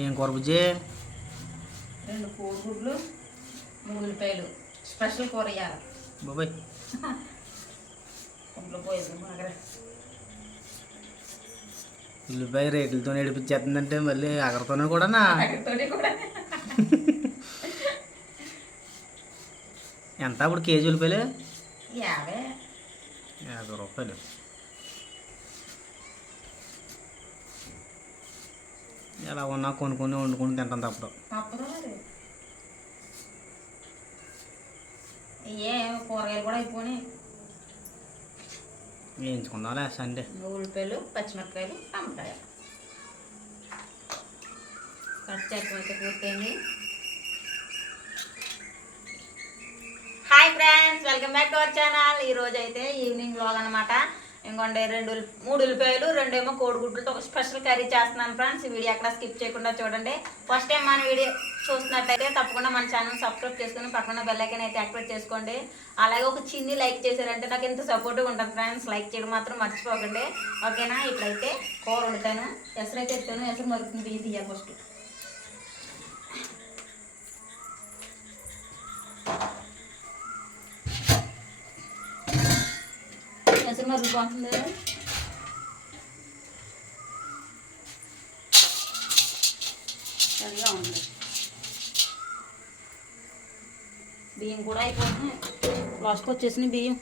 ఏం కూర బుజ్జి? 2 కోడిగుడ్లు 3 ఉల్లిపాయలు స్పెషల్ కూర ఇవ్వాలి బాబాయ్. ఉల్లిపాయ రేకులతో నడిపించేస్తుందంటే మళ్ళీ అగరతోనే కూడానా? ఎంత ఇప్పుడు కేజీ ఉల్లిపాయలు? 50 రూపాయలు. ఎలా ఉన్నా కొనుక్కొని వండుకొని తింటాం తప్పదు. కూరగాయలు కూడా అయిపోయినాయి. వేయించుకుందాంలే సండే. ఉల్లిపాయలు పచ్చిమిరపకాయలు టమాటాలు కట్ చేయడం అయితే పూర్తయింది. Hi friends, welcome back to our channel. ఈరోజు అయితే ఈవినింగ్ వ్లాగ్ అనమాట. ఇంకోండి 3 ఉల్లిపాయలు 2 కోడిగుడ్లతో ఒక స్పెషల్ కర్రీ చేస్తున్నాను ఫ్రెండ్స్. ఈ వీడియో అక్కడ స్కిప్ చేయకుండా చూడండి. ఫస్ట్ టైం మన వీడియో చూస్తున్నట్టయితే తప్పకుండా మన ఛానల్ సబ్స్క్రైబ్ చేసుకుని పక్కన బెల్ ఐకాన్ అయితే యాక్టివేట్ చేసుకోండి. అలాగే ఒక చిన్ని లైక్ చేశారంటే నాకు ఎంత సపోర్ట్గా ఉంటుంది ఫ్రెండ్స్. లైక్ చేయడం మాత్రం మర్చిపోకండి, ఓకేనా? ఇప్పుడైతే కూర వండుతాను. ఎసరైతే ఎత్తాను, ఎసరు మరుగుతుంది, బియ్యం తీయాలి ఫస్ట్. ఎసరు మరుగుతుంది. సరిగా ఉంది. బియ్యం కూడా అయిపోతున్నాయి. లాస్ట్కి వచ్చేసిన బియ్యం.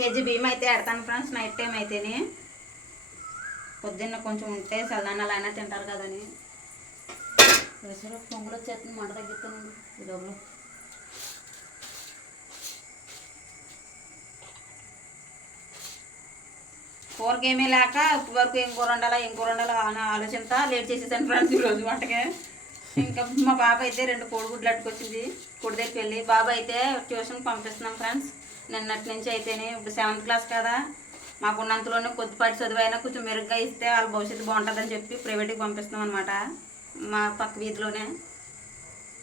కేజీ బియ్యం అయితే పెడతాను ఫ్రెండ్స్. నైట్ టైం అయితేనే పొద్దున్న కొంచెం ఉంటే చల్లనాలు అయినా తింటారు కదని. పొంగులు వచ్చేస్తుంది, మంట తగ్గిస్తాను ఈ డబ్బులు. కూరకి ఏమీ లేక ఇప్పుడు వరకు ఏం కూర వండాలా అని ఆలోచనతో లేట్ చేసేసాను ఫ్రెండ్స్ ఈరోజు వంటకి. ఇంకా మా బాబు అయితే 2 కోడిగుడ్లు అట్టుకొచ్చింది. కొడి దగ్గరికి వెళ్ళి బాబు అయితే ట్యూషన్కి పంపిస్తున్నాం ఫ్రెండ్స్. నిన్నటి నుంచి అయితేనే ఇప్పుడు 7th క్లాస్ కదా, మాకున్నంతలోనే కొద్దిపాటి చదువు అయినా కొంచెం మెరుగ్గా ఇస్తే వాళ్ళ భవిష్యత్తు బాగుంటుందని చెప్పి ప్రైవేట్కి పంపిస్తున్నాం అనమాట. మా పక్క వీధిలోనే.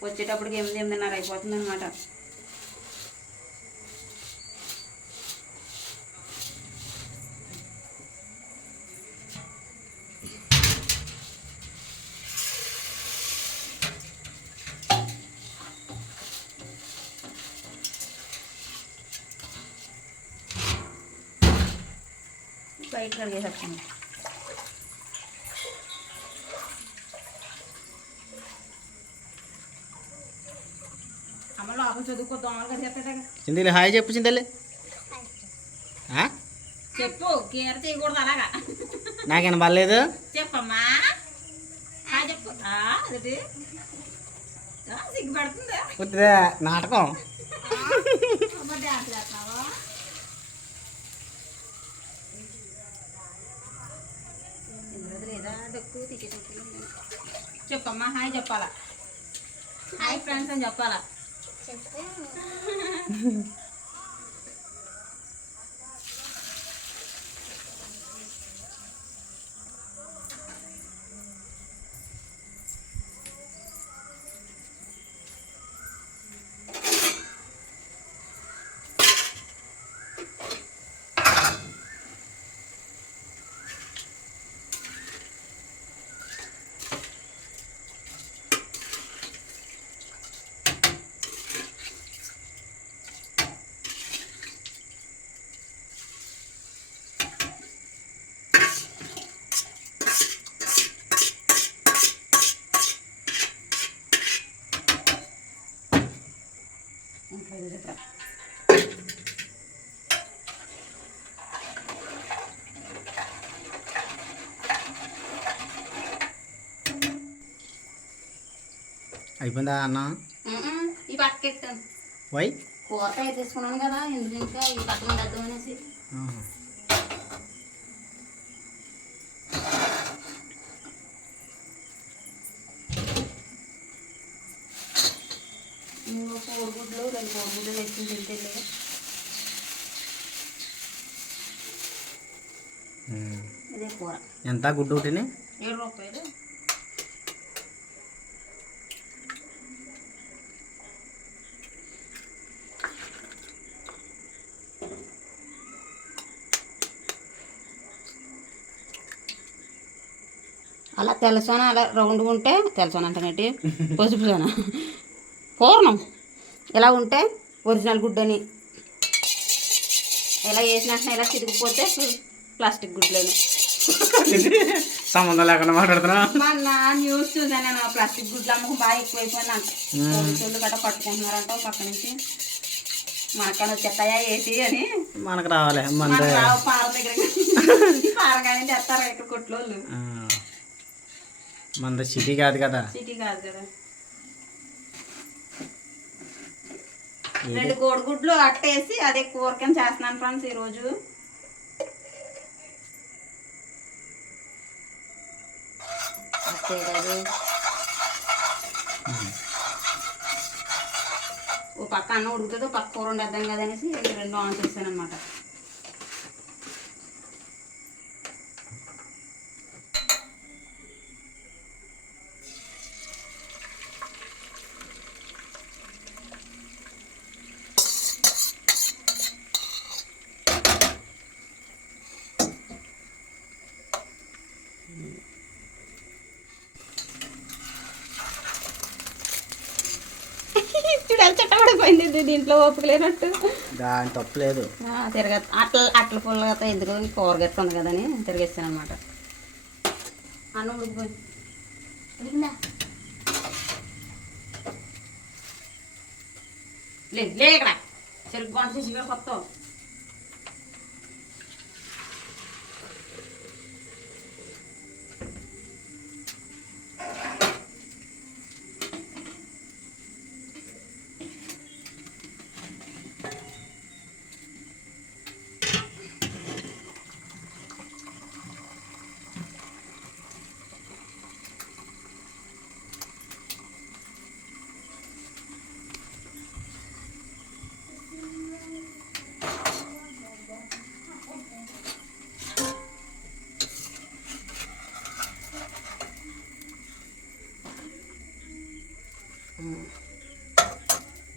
వచ్చేటప్పటికి 8:30 అయిపోతుంది అనమాట. బయట కడిగేసేస్తాను. అమ్మ లోపల చదువుకోద్దాం చింతలు హాయ్ చెప్పు. చింతలు చెప్పు, కేర్ చేయకూడదు అలాగా. నాకేనా బాగాలేదు చెప్పమ్మా, హాయ్ చెప్పు. అది సిగ్గుపడుతుంది నాటకం. డ్యాన్స్ చేస్తున్నావా? లేదా డొక్కు తీసేసి చెప్పమ్మా, హాయ్ చెప్పాలా. హాయ్ ఫ్రెండ్స్ అని చెప్పాలా. అయిపోయిందా అన్న? ఈ పక్కకెట్టాను. వై కూరకాయ తీసుకున్నాను కదా, ఎందుకు ఇంకా ఈ పక్కన దద్దం అనేసి. కోడిగుడ్లు 2 కోడిగుడ్లు వేసుకుని తింటే ఇదే కూర. ఎంత గుడ్డు ఒకటిని? 7 రూపాయలు. అలా తెల్లసోన అలా రౌండ్గా ఉంటే తెల్లసోన అంటానేటి పసుపు సోన పూర్ణం ఇలా ఉంటే ఒరిజినల్ గుడ్డని, ఇలా వేసినట్టు ఇలా చిరిగిపోతే ప్లాస్టిక్ గుడ్లని. సంబంధం లేకుండా మాట్లాడుతున్నా. మొన్న న్యూస్ చూసాను నేను, ప్లాస్టిక్ గుడ్లు అమ్మకం బాగా ఎక్కువైపోయిందంట. పోలీసులు గట్రా పట్టుకుంటున్నారంట పక్క నుంచి. మనకన్నా చెత్తయా వేసి అని మనకు రావాలి మన పారం దగ్గర పారగానే తెస్తారు ఇక్కడ కొట్లోళ్ళు. మన సిటీ కాదు కదా. సిటీ కాదు కదా. 2 కోడిగుడ్లు అట్టేసి అదే కూరకని చేస్తున్నాను ఫ్రెండ్స్ ఈరోజు. ఓ పక్క అన్నం ఉడుకుతుంది, ఓ పక్క కూర వండేద్దాం కదా అనేసి 2 ఆన్ చేస్తాను అనమాట. చూడాలి చెట్టబడిపోయింది దీంట్లో ఓపిక లేనట్టు. దాని తప్పులేదు. అట్ల పుల్లగా ఎందుకు కూర గెత్తుంది కదని తిరిగేస్తాను అనమాట. అన్నం ఉడికిపోయింది. లే ఇక్కడ సరిగ్గా వంట చేసి ఇక్కడ కొత్త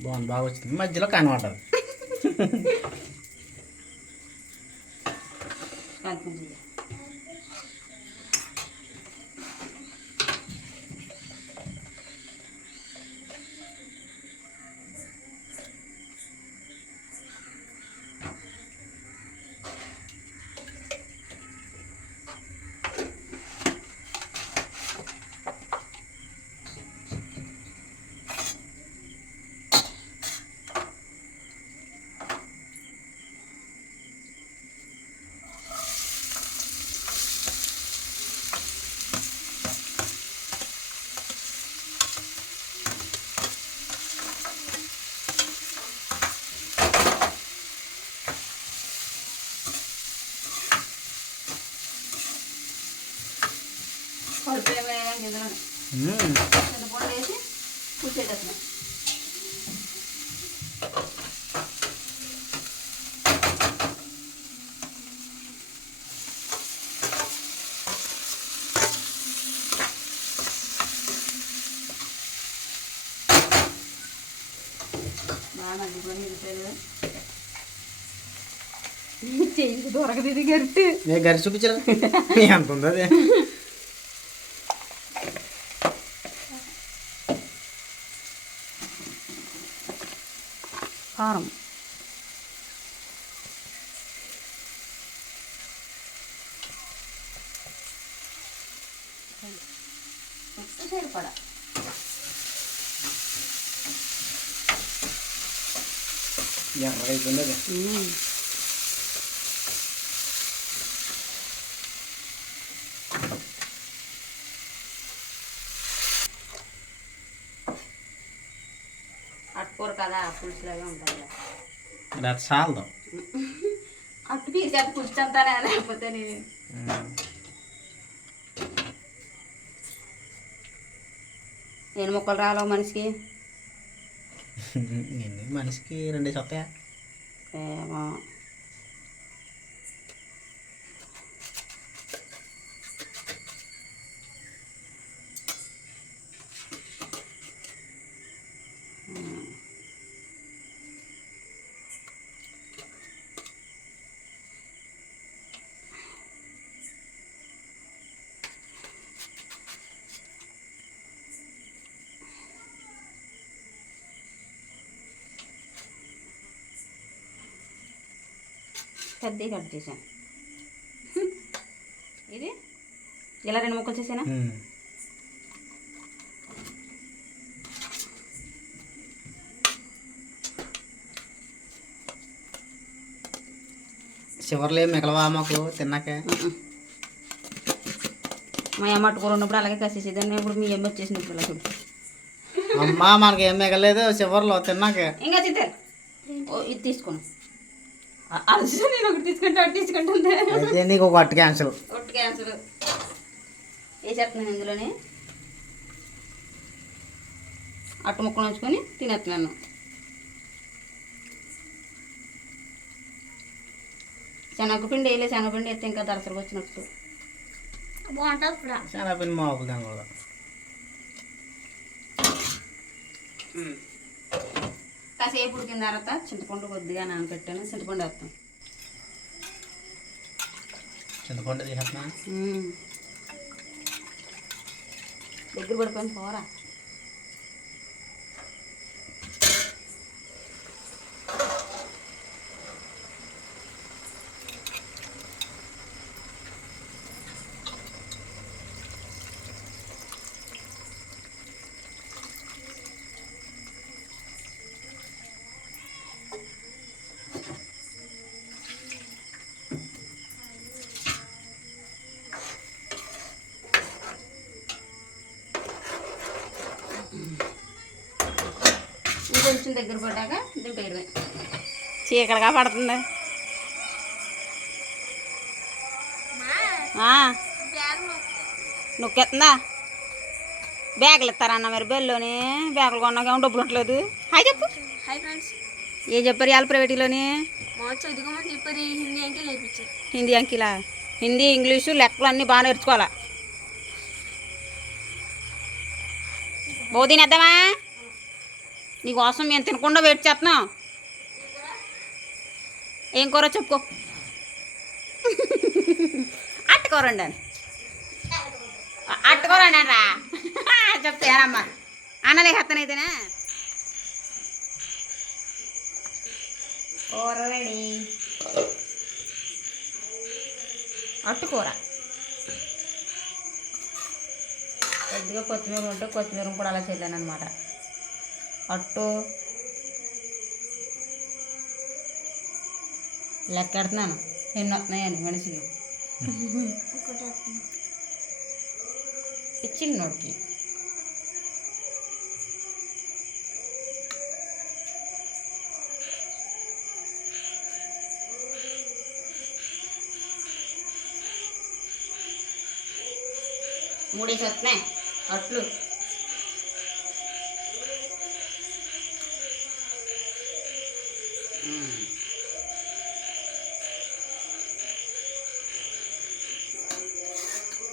బాగుంది, బాగా వచ్చింది. మధ్యలో కనబడదు. చింతపండు వేసి కూర్చేటప్పుడు బాగా మగ్గిపోయి వెళ్ళిపోయారు. చేయించి దొరకదు ఇది గరిటి. గరి చూపించరా ఎంత ఉందో అదే. కారం సరిపడా ఎర్రగైపోయింది అది. అట్టుకూర కదా పులుసులాగా ఉంటుంది. అది చాలదు. అట్టు తీసి అది పులుసు అంతానే, లేకపోతే నేను ఎన్ని ముక్కలు రాలో మనిషికి? మనిషికి 2 వస్తాయా ఏమో. పెద్దవి కట్ చేశాను. ఇది ఇలా 2 ముక్కలు చేసానా? చివర్లో మిగలవా మాకు తిన్నాక? మా అమ్మ అట్టుకూర ఉన్నప్పుడు అలాగే కసేసేదాన్ని. ఇప్పుడు మీ అమ్మ వచ్చేసినప్పుడు ఇలా చూడు. అమ్మా మనకి ఏం మిగలేదు చివర్లో తిన్నాక. ఇంకా తింటారు. ఇది తీసుకుని అలసి నేను ఒకటి తీసుకుంటే అటు తీసుకుంటుంది. అయితే నీకు ఒక అట్టు క్యాన్సల్. ఒట్టు క్యాన్సల్ వేసేస్తున్నాను. ఇందులోనే అట్టు ముక్కలు ఉంచుకొని తినేస్తున్నాను. శనగపిండి వేయలే. శనగపిండి వేస్తే ఇంకా దరసరికి వచ్చినట్టు బాగుంటుంది. ఇప్పుడు శనగపిండి మాకు దాని కాసేపు ఉడికిన తర్వాత చింతపండు కొద్దిగా నానబెట్టాను. చింతపండు వేస్తాం. చింతపండు తీసేస్తున్నా. దగ్గర పడిపోయింది పోరా. కొంచెం దగ్గర పడ్డాక దింపేయడమే. చీకటిగా పడుతుంది. నొక్కేస్తుందా? బ్యాగులు ఇస్తారన్న మరి బెల్లోని బ్యాగులు కొన్నాక డబ్బులు ఉండలేదు. హాయ్ చెప్పు. Hi friends. ఏం చెప్పారు ఇవాళ ప్రైవేటీలోని? చదువుకోమని చెప్పారు. హిందీ అంకిల్ నేర్పించారు. హిందీ అంకిలా? హిందీ ఇంగ్లీషు లెక్కలు అన్నీ బాగా నేర్చుకోవాలా. బోధి తినేద్దామా? నీకోసం మేము తినకుండా వెయిట్ చేస్తున్నాం. ఏం కూర చెప్పుకో. అట్టుకూర అండి. అట్టుకూర అండి రా చెప్తానమ్మా. అన్నలేహత్తనైతేనే కూర రెడీ. అట్టుకూర కొద్దిగా కొత్తిమీర ఉంటే కొత్తిమీర కూడా అలా చేయలేను అనమాట. అట్టు లెక్కెడుతున్నాను ఎన్ని వస్తున్నాయని మనిషికి. ఇచ్చింది నోటికి. మూడేసి వస్తున్నాయి అట్లు.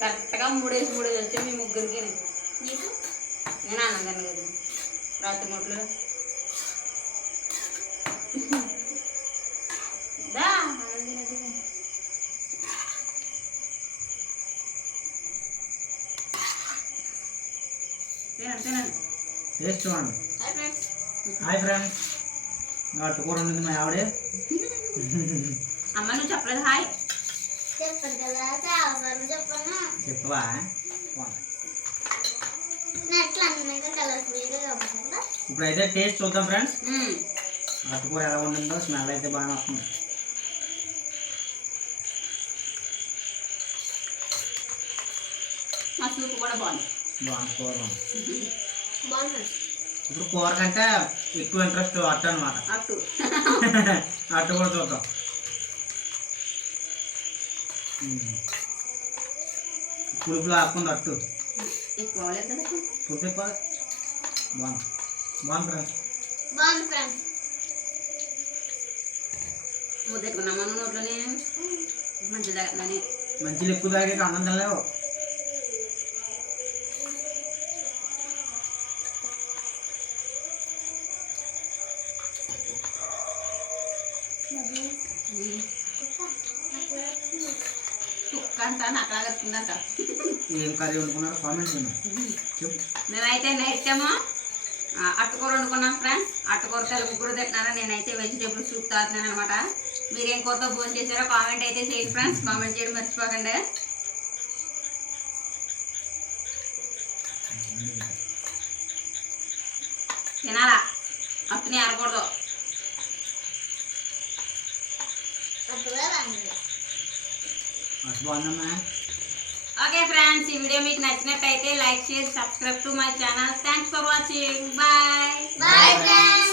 కరెక్ట్గా మూడేసి వచ్చాయి మీ ముగ్గురికి. నేను అన్నగాను కదా రాత్రి మొట్లు. టేస్ట్ చూడండి. Hi friends. అట్టుకూర ఉంది మా ఆవిడే. అమ్మ నువ్వు చెప్పలేదు హాయ్. చెప్పండి కదా చాలా చెప్పన్నా. చెప్పవా? ఇప్పుడైతే టేస్ట్ చూద్దాం ఫ్రెండ్స్. అట్టుకూర ఎలా ఉంటుందో. స్మెల్ అయితే బాగా వస్తుంది. మా సూప్ కూడా బాగుంది. బాగుంది కూర బాగుంది. ఇప్పుడు కూర కంటే ఎక్కువ ఇంట్రెస్ట్ అట్టు అనమాట. అట్టు అట్టు కూడా చూద్దాం. పులుపులో ఆకుంది అట్టు. ఎక్కువ పులుపు ఎక్కువ. బాగుంది బాగుంది ఫ్రెండ్స్. బాగుంది ఫ్రెండ్స్. ముద్దెట్టుకున్నామా నోట్లోనే మంచి తాగని. మంచిలు ఎక్కువ తాగే అన్నం తినలేవు. అంతా నాకు లాగేస్తుందంట. ఏం కర్రీ వండుకున్నారో కామెంట్స్ మేమైతే నైట్ టైము అట్టుకూర వండుకున్నాం ఫ్రెండ్స్. అట్టుకూర తెల్ల ముగ్గురు తింటున్నారా. నేనైతే వెజిటేబుల్ సూప్ తాగుతున్నాను అనమాట. మీరేం కూరతో భోజనం చేశారో కామెంట్ అయితే చేయండి ఫ్రెండ్స్. కామెంట్ చేయడం మర్చిపోకండి. తినాలా, అప్పుని ఆరకూడదు. బాగుందమ్మా. ఓకే ఫ్రెండ్స్, ఈ వీడియో మీకు నచ్చినట్టయితే like, share, subscribe to my channel. Thanks for watching. Bye. Bye friends.